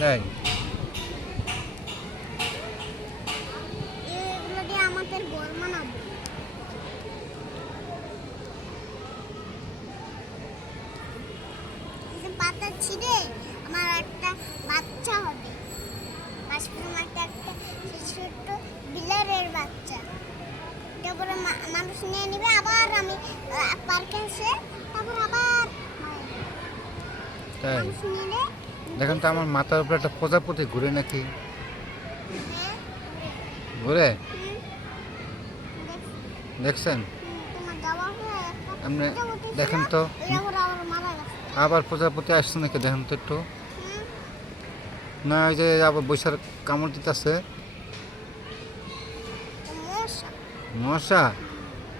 তাই এগুলো দিয়ে আমাদের ঘর বানাবো। পাতা ছিঁড়ে আমার একটা বাচ্চা হবে, একটা ছোট্ট বিলারের বাচ্চা। তারপরে মানুষ নিয়ে নিবে, আবার আমি পার্কে এসে তারপর আবার তাই মানুষ নিলে। দেখেন তো আমার মাথার উপরে একটা প্রজাপতি ঘুরে নাকি হ্যাঁ, ঘুরে হুম, দেখছেন তোমার দেওয়া হয়ে একটা আপনি প্রজাপতি ছিল, দেখেন তো ওইটা করে আবার মারা গেছে। আবার প্রজাপতি আসছে নাকি দেখেন তো একটু হুম, না ওই যে আবার বৈশাখ কামড় দিতেছে তো মশা। মশা